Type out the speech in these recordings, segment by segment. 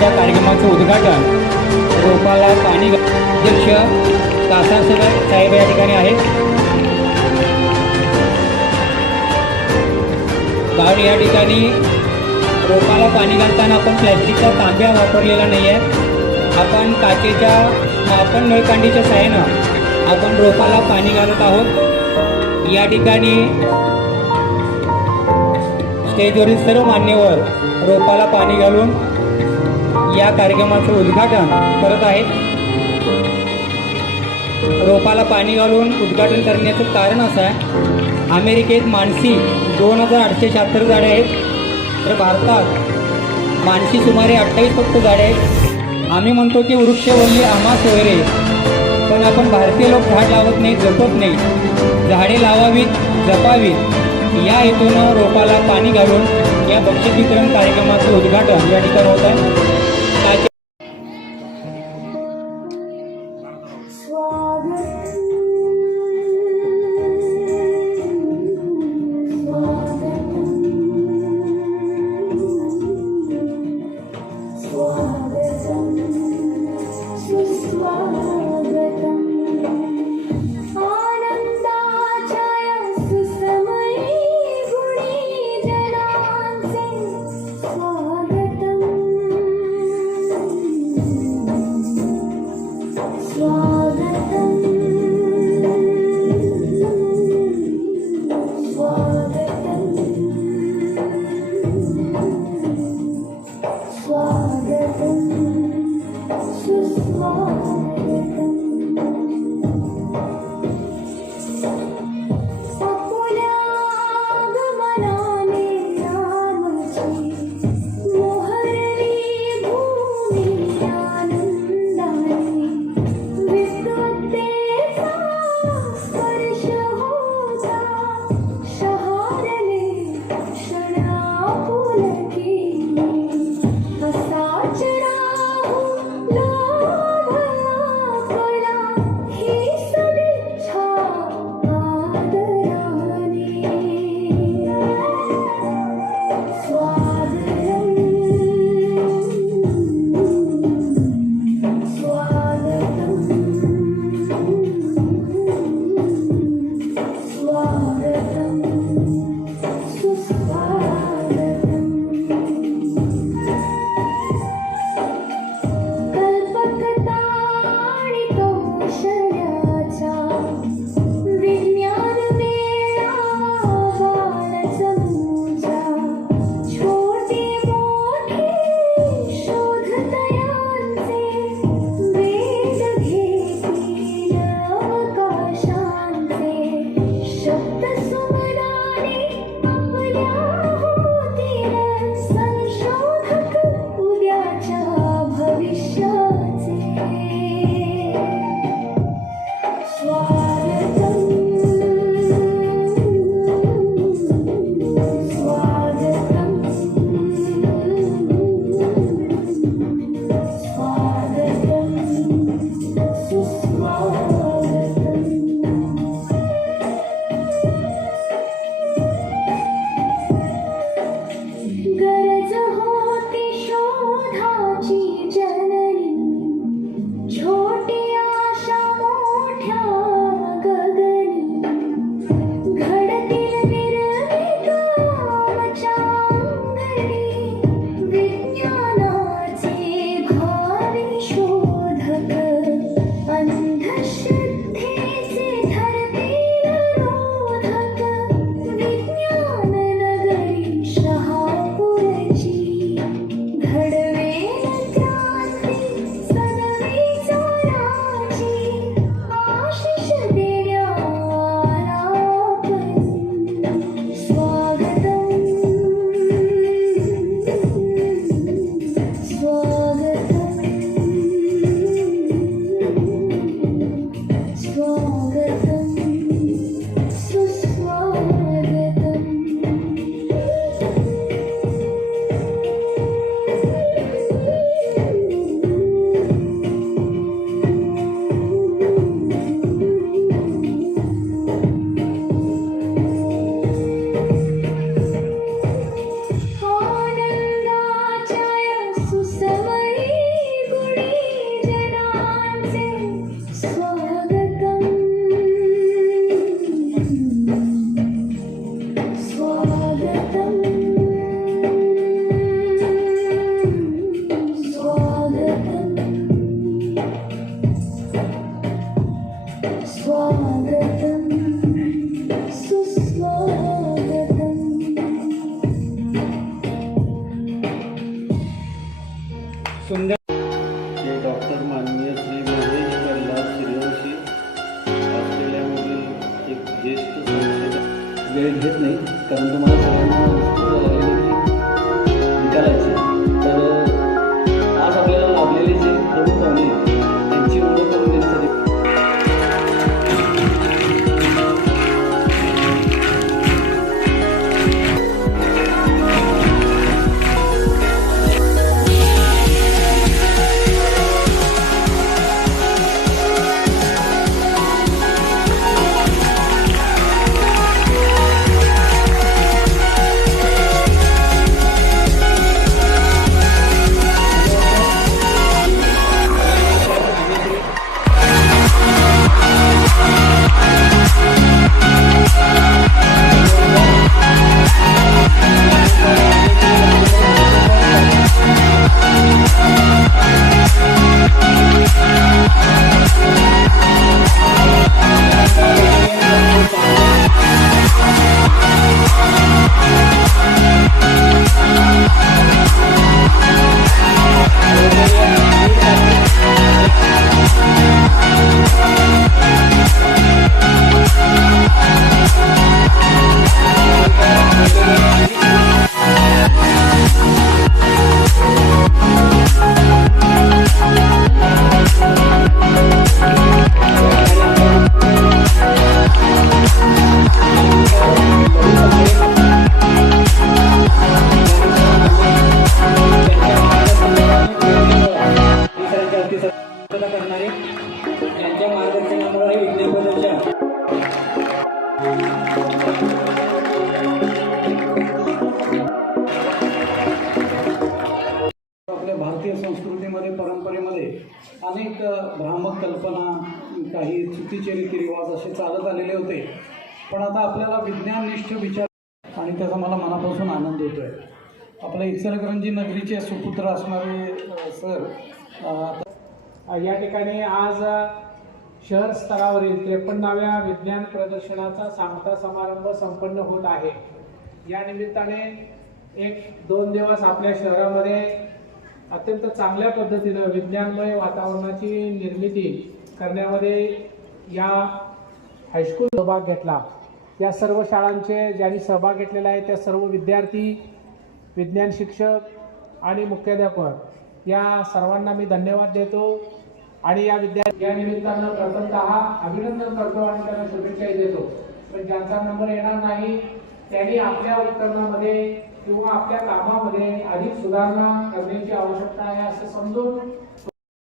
आजच्या कार्यक्रमाचं उद्घाटन रोपाला पाणी अध्यक्ष कासार साहेब या ठिकाणी आहेत। कारण या ठिकाणी रोपाला पाणी घालताना आपण प्लॅस्टिकचा तांब्या वापरलेला नाही आहे। आपण काचेच्या आपण नळकांडीच्या सहाय्यानं आपण रोपाला पाणी घालत आहोत। या ठिकाणी स्टेजवरील सर्व मान्यवर रोपाला पाणी घालून या कार्यक्रमाचं उद्घाटन करत आहेत। रोपाला पाणी घालून उद्घाटन करण्याचं कारण असं आहे, अमेरिकेत माणसी 2876 झाडे आहेत, तर भारतात माणसी सुमारे 28 फक्त झाडे आहेत। आम्ही म्हणतो की वृक्षवल्ली आम्हा सोयरे, पण आपण भारतीय लोक झाड लावत नाही, जपत नाही। झाडे लावावीत, जपावीत या हेतूनं रोपाला पाणी घालून या बक्षीस वितरण कार्यक्रमाचं उद्घाटन या ठिकाणी होत आहे। वेळ घेत नाही, कारण तुम्हाला सगळ्यांना उत्सुकता लागलेली की निकालाची. तर आज आपल्याला लाभलेले जे प्रमुख पाहुणे आहेत, त्यांची ओळख करून देण्यासाठी करणारे त्यांच्या मार्गदर्शनामुळे विज्ञान प्रदर्शन आपल्या भारतीय संस्कृतीमध्ये परंपरेमध्ये अनेक भ्रामक कल्पना, काही चुकीचे रीतिरिवाज असे चालत आलेले होते. पण आता आपल्याला विज्ञाननिष्ठ विचार आणि त्याचा मला मनापासून आनंद होतो आहे. आपल्या इचलकरंजी नगरीचे सुपुत्र असणारे सर या ठिकाणी आज शहर स्तरावरील 53व्या विज्ञान प्रदर्शनाचा सांगता समारंभ संपन्न होत आहे. या निमित्ताने 1-2 दिवस आपल्या शहरामध्ये अत्यंत चांगल्या पद्धतीनं विज्ञानमय वातावरणाची निर्मिती करण्यामध्ये या हायस्कूल सहभाग घेतला. या सर्व शाळांचे ज्यांनी सहभाग घेतलेला आहे त्या सर्व विद्यार्थी, विज्ञान शिक्षक आणि मुख्याध्यापक या सर्वांना मी धन्यवाद देतो. आणि या निमित्तानं प्रथमतः अभिनंदन करतो आणि त्यांना शुभेच्छाही देतो. पण ज्यांचा नंबर येणार नाही त्यांनी आपल्या उत्तरणामध्ये किंवा आपल्या कामामध्ये अधिक सुधारणा करण्याची आवश्यकता आहे असं समजून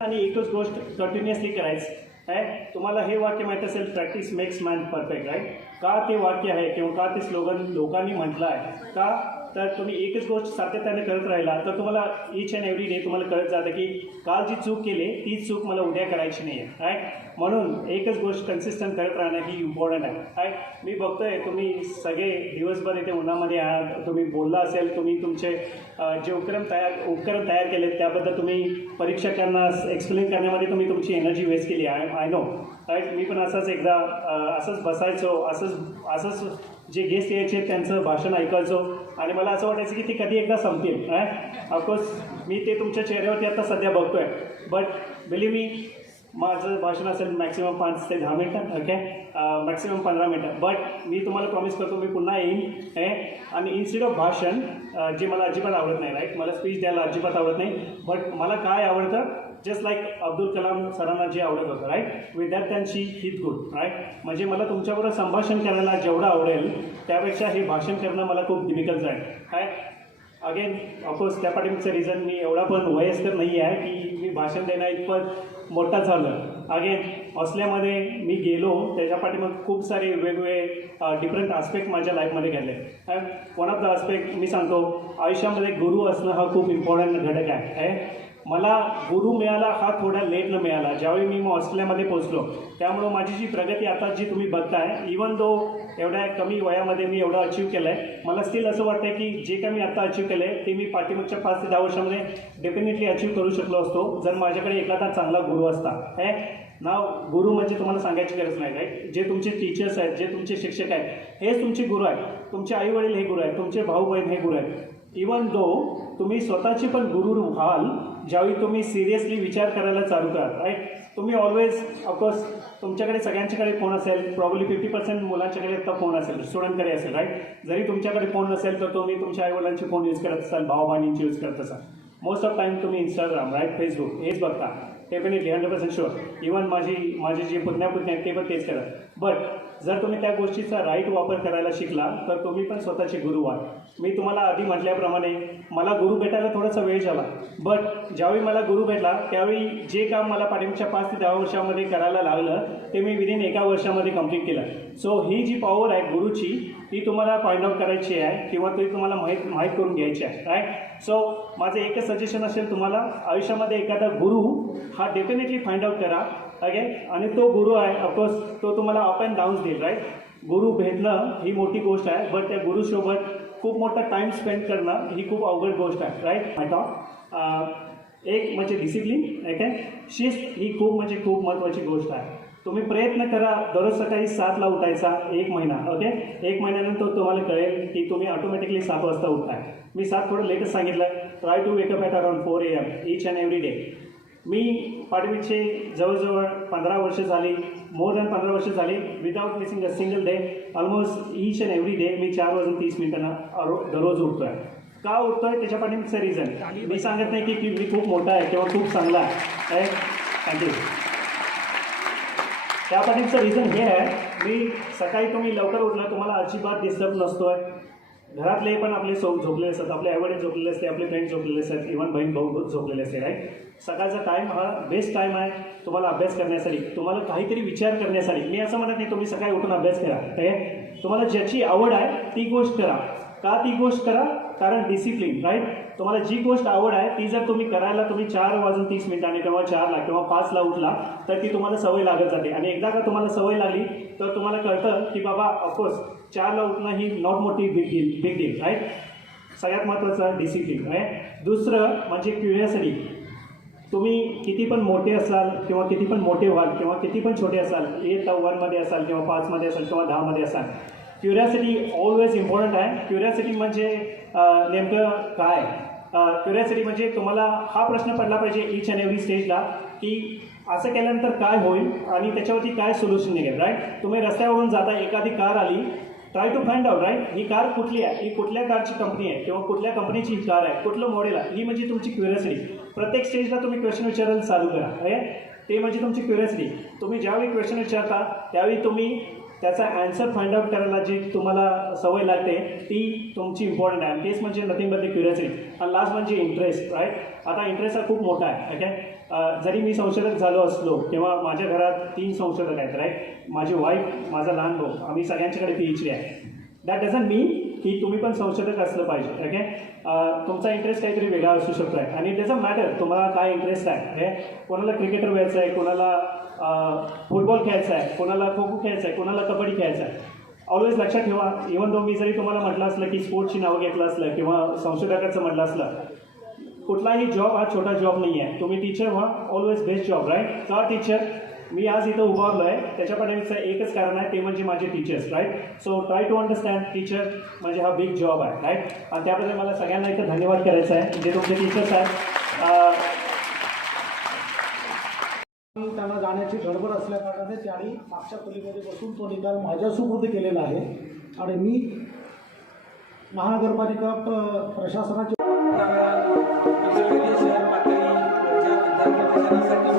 आणि एकच गोष्ट कंटिन्युअसली करायचं आहे. तुम्हाला हे वाक्य माहीत असेल, practice makes man perfect, right? का ते वाक्य आहे किंवा का ते स्लोगन लोकांनी म्हटलं आहे? का तर तुम्ही एकच गोष्ट सातत्याने करत राहिला तर तुम्हाला ईच अँड एव्हरी डे तुम्हाला कळत जातं की काल जी चूक केली तीच चूक मला उद्या करायची नाही आहे, राईट? म्हणून एकच गोष्ट कन्सिस्टंट करत राहणं ही इम्पॉर्टंट आहे, राईट? मी बघतोय तुम्ही सगळे दिवसभर इथे उन्हामध्ये आहात, तुम्ही बोलला असेल, तुम्ही तुमचे जे उपकरण तयार केलेत त्याबद्दल तुम्ही परीक्षकांना एक्सप्लेन करण्यामध्ये तुम्ही तुमची एनर्जी वेस्ट केली आहे. I know, right? मी पण असंच एकदा असंच बसायचो, असंच जे गेस्ट यायचे त्यांचं भाषण ऐकायचो आणि मला असं वाटायचं की ती कधी एकदा संपतील. ऑफकोर्स मी ते तुमच्या चेहऱ्यावरती आता सध्या बघतोय, बट बिलीव्ह मी माझं भाषण असेल मॅक्सिमम 5 ते 10 मिनटं, ओके, मॅक्सिमम 15 मिनटं. बट मी तुम्हाला प्रॉमिस करतो मी पुन्हा येईन आणि इन्स्टेड ऑफ भाषण जे मला अजिबात आवडत नाही, राईट? मला स्पीच द्यायला अजिबात आवडत नाही. बट मला काय आवडतं, जस्ट लाईक अब्दुल कलाम सरांना जे आवडत होतं, राईट? विद्यार्थ्यांशी हित गुड, राईट? म्हणजे मला तुमच्याबरोबर संभाषण करायला जेवढं आवडेल त्यापेक्षा हे भाषण करणं मला खूप डिफिकल्ट जाईल, राईट? अगेन ऑफकोर्स त्या पाठीमागचं रिझन मी एवढा पण वयस्कर नाही आहे की मी भाषण देण्या इतपत मोठा झालं. अगेन हॉस्टेलमध्ये मी गेलो त्याच्या पाठीमाग खूप सारे वेगवेगळे डिफरंट आस्पेक्ट माझ्या लाईफमध्ये घडले. वन ऑफ द आस्पेक्ट मी सांगतो, आयुष्यामध्ये गुरु असणं हा खूप इम्पॉर्टंट घटक आहे. मला गुरु मिळाला हा थोडा लेटनं मिळाला ज्यावेळी मी ऑस्ट्रेलियामध्ये पोहोचलो. त्यामुळं माझी जी प्रगती आता जी तुम्ही बघताय, इवन दो एवढ्या कमी वयामध्ये मी एवढं अचीव केलं आहे, मला स्टील असं वाटतं की जे काय मी आता अचीव केलं आहे ते मी पाठीमागच्या 5 ते 10 वर्षामध्ये डेफिनेटली अचीव करू शकलो असतो जर माझ्याकडे एखादा चांगला गुरु असता. नाव गुरु म्हणजे तुम्हाला सांगायची गरज नाही, राईट? जे तुमचे टीचर्स आहेत, जे तुमचे शिक्षक आहेत, हेच तुमचे गुरु आहेत. तुमचे आई वडील हे गुरु आहेत, तुमचे भाऊ बहीण हे गुरु आहेत. इवन दो तुम्ही स्वतःचे पण गुरु व्हाल ज्यावेळी तुम्ही सिरियसली विचार करायला चालू कराल, राईट. तुम्ही ऑलवेज ऑफकोर्स तुमच्याकडे सगळ्यांच्याकडे फोन असेल, प्रॉब्ली 50% मुलांच्याकडे आता फोन असेल, स्टुडंटकडे असेल, राईट. जरी तुमच्याकडे फोन नसेल तर तुम्ही तुमच्या आईवडिलांचे फोन यूज करत असाल, भावबहिणींचे यूज करत असाल. मोस्ट ऑफ टाईम तुम्ही इंस्टाग्राम, राईट, फेसबुक हेच बघता. Definitely 100% sure. इवन माझे जे पुतण्या आहेत ते पण तेच करत. बट जर तुम्ही त्या गोष्टीचा राईट वापर करायला शिकला तर तुम्ही पण स्वतःचे गुरु व्हाल. मी तुम्हाला आधी म्हटल्याप्रमाणे मला गुरु भेटायला थोडासा वेळ झाला, बट ज्यावेळी मला गुरु भेटला त्यावेळी जे काम मला पाठीमागच्या 5 ते 10 वर्षामध्ये करायला लागलं ते मी विदिन 1 वर्षामध्ये कंप्लीट केलं. सो ही जी पॉवर आहे गुरुची ती तुम्हाला फाइंड आउट करायची आहे किंवा ती तुम्हाला माहीत करून घ्यायची आहे, राईट. सो माझं एकच सजेशन असेल तुम्हाला, आयुष्यामध्ये एखादा गुरु हा डेफिनेटली फाइंड आउट करा, ओके. आणि तो गुरु आहे ऑफकोर्स तो तुम्हाला अप अँड डाऊन्स देईल, राईट. गुरु भेटणं ही मोठी गोष्ट आहे, बट त्या गुरुसोबत खूप मोठा टाईम स्पेंड करणं ही खूप अवघड गोष्ट आहे, राईट. माय थॉट एक म्हणजे डिसिप्लिन, ओके. शिस्त ही खूप महत्त्वाची गोष्ट आहे. तुम्ही प्रयत्न करा दररोज सकाळी 7ला उठायचा 1 महिना, ओके. 1 महिन्यानंतर तुम्हाला कळेल की तुम्ही ऑटोमॅटिकली 7 वाजता उठताय. मी 7 थोडं लेटच सांगितलं. Try to wake up at around 4 AM each and every day. मी पाठीमागचे जवळजवळ 15 वर्ष झाली, मोर दॅन 15 वर्ष झाली, without missing a single day, almost each and every day मी 4:30 दररोज उठतो आहे. का उठतोय त्याच्या पाठीमागचं रिझन मी सांगत नाही की मी खूप मोठा आहे किंवा खूप चांगला आहे. थँक्यू. त्या पाठीमागचं रिझन हे आहे, मी सकाळी तुम्ही लवकर उठला तुम्हाला अजिबात डिस्टर्ब नसतोय. घरातले पण आपले झोपलेले असतात, आपले आईवडील झोपलेले असते, आपले फ्रेंड झोपलेले असतात, इव्हन बहीण भाऊ झोपलेले असते, राईट. सकाळचा टाईम हा बेस्ट टाईम आहे तुम्हाला अभ्यास करण्यासाठी, तुम्हाला काहीतरी विचार करण्यासाठी. मी असं म्हणत नाही तुम्ही सकाळी उठून अभ्यास करा, ठीक. तुम्हाला ज्याची आवड आहे ती गोष्ट करा. का ती गोष्ट करा? कारण डिसिप्लिन, राईट. तुम्हाला जी गोष्ट आवड आहे ती जर तुम्ही करायला तुम्ही 4:30 किंवा 4ला किंवा 5ला उठला तर ती तुम्हाला सवय लागत जाते. आणि एकदा का तुम्हाला सवय लागली तर तुम्हाला कळतं की बाबा ऑफकोर्स 4ला उठणं ही नॉट मोठी बिग डील, राईट. सगळ्यात महत्त्वाचं डिसिप्लिन, राईट. दुसरं म्हणजे क्युरिओसिटी. तुम्ही किती पण मोठे असाल किंवा किती पण मोठे व्हाल किंवा किती पण छोटे असाल, 1मध्ये असाल किंवा 5मध्ये असाल किंवा 10मध्ये असाल, क्युरिओसिटी ऑलवेज इम्पॉर्टंट आहे. क्युरिओसिटी म्हणजे नेमकं काय? क्युरिओसिटी म्हणजे तुम्हाला हा प्रश्न पडला पाहिजे ईच अँड एव्हरी स्टेजला की असं केल्यानंतर काय होईल आणि त्याच्यावरती काय सोल्युशन निघेल, राईट. तुम्ही रस्त्यावरून जाता, एखादी कार आली, try to find out, right, ही कार कुठली आहे, ही कुठल्या कारची कंपनी आहे किंवा कुठल्या कंपनीची ही कार आहे, कुठलं मॉडेल आहे, ही म्हणजे तुमची क्युरिओसिटी. प्रत्येक स्टेजला तुम्ही क्वेश्चन विचारायला चालू करा, ते म्हणजे तुमची क्युरिओसिटी. तुम्ही ज्यावेळी क्वेश्चन विचारता त्यावेळी तुम्ही त्याचा ॲन्सर फाइंड आउट करायला जी तुम्हाला सवय लागते ती तुमची इम्पॉर्टंट आहे. तेच म्हणजे नथिंग बट द क्युरिओसिटी. आणि लास्ट म्हणजे इंटरेस्ट, राईट. आता इंटरेस्ट हा खूप मोठा आहे, ओके. जरी मी संशोधक झालो असलो किंवा माझ्या घरात 3 संशोधक आहेत, राईट. माझी वाईफ, माझा लहान भाऊ, आम्ही सगळ्यांच्याकडे PhD आहे. दॅट डझंट मीन की तुम्ही पण संशोधक असलं पाहिजे, ओके. तुमचा इंटरेस्ट काहीतरी वेगळा असू शकतो आहे आणि इट डझंट मॅटर तुम्हाला काय इंटरेस्ट आहे, ओके. कोणाला क्रिकेटर व्हायचं आहे, कोणाला फुटबॉल खेळायचा आहे, कोणाला खो खो खेळायचं आहे, कोणाला कबड्डी खेळायचं आहे. ऑलवेज लक्षात ठेवा, इव्हन दो मी जरी तुम्हाला म्हटलं असलं की स्पोर्ट्सची नावं घेतलं असलं किंवा संशोधकाचं म्हटलं असलं, कुठलाही जॉब हा छोटा जॉब नाही आहे. तुम्ही टीचर व्हा, ऑलवेज बेस्ट जॉब, राईट. का टीचर? मी आज इथं उभारलो आहे त्याच्या पाठीमागचं एकच कारण आहे, ते म्हणजे माझे teachers, right. So try to understand teacher म्हणजे हा बिग जॉब आहे, राईट. आणि त्याबद्दल मला सगळ्यांना इथं धन्यवाद करायचा आहे जे तुमचे टीचर्स आहेत. त्यांना जाण्याची गडबड असल्याकारणाने त्यांनी मागच्या खोलीमध्ये बसून तो निकाल माझ्या सुपूर्द केलेला आहे आणि मी महानगरपालिका प्रशासनाच्या शहर पातळीवरच्या विद्यार्थी परिषदेसाठी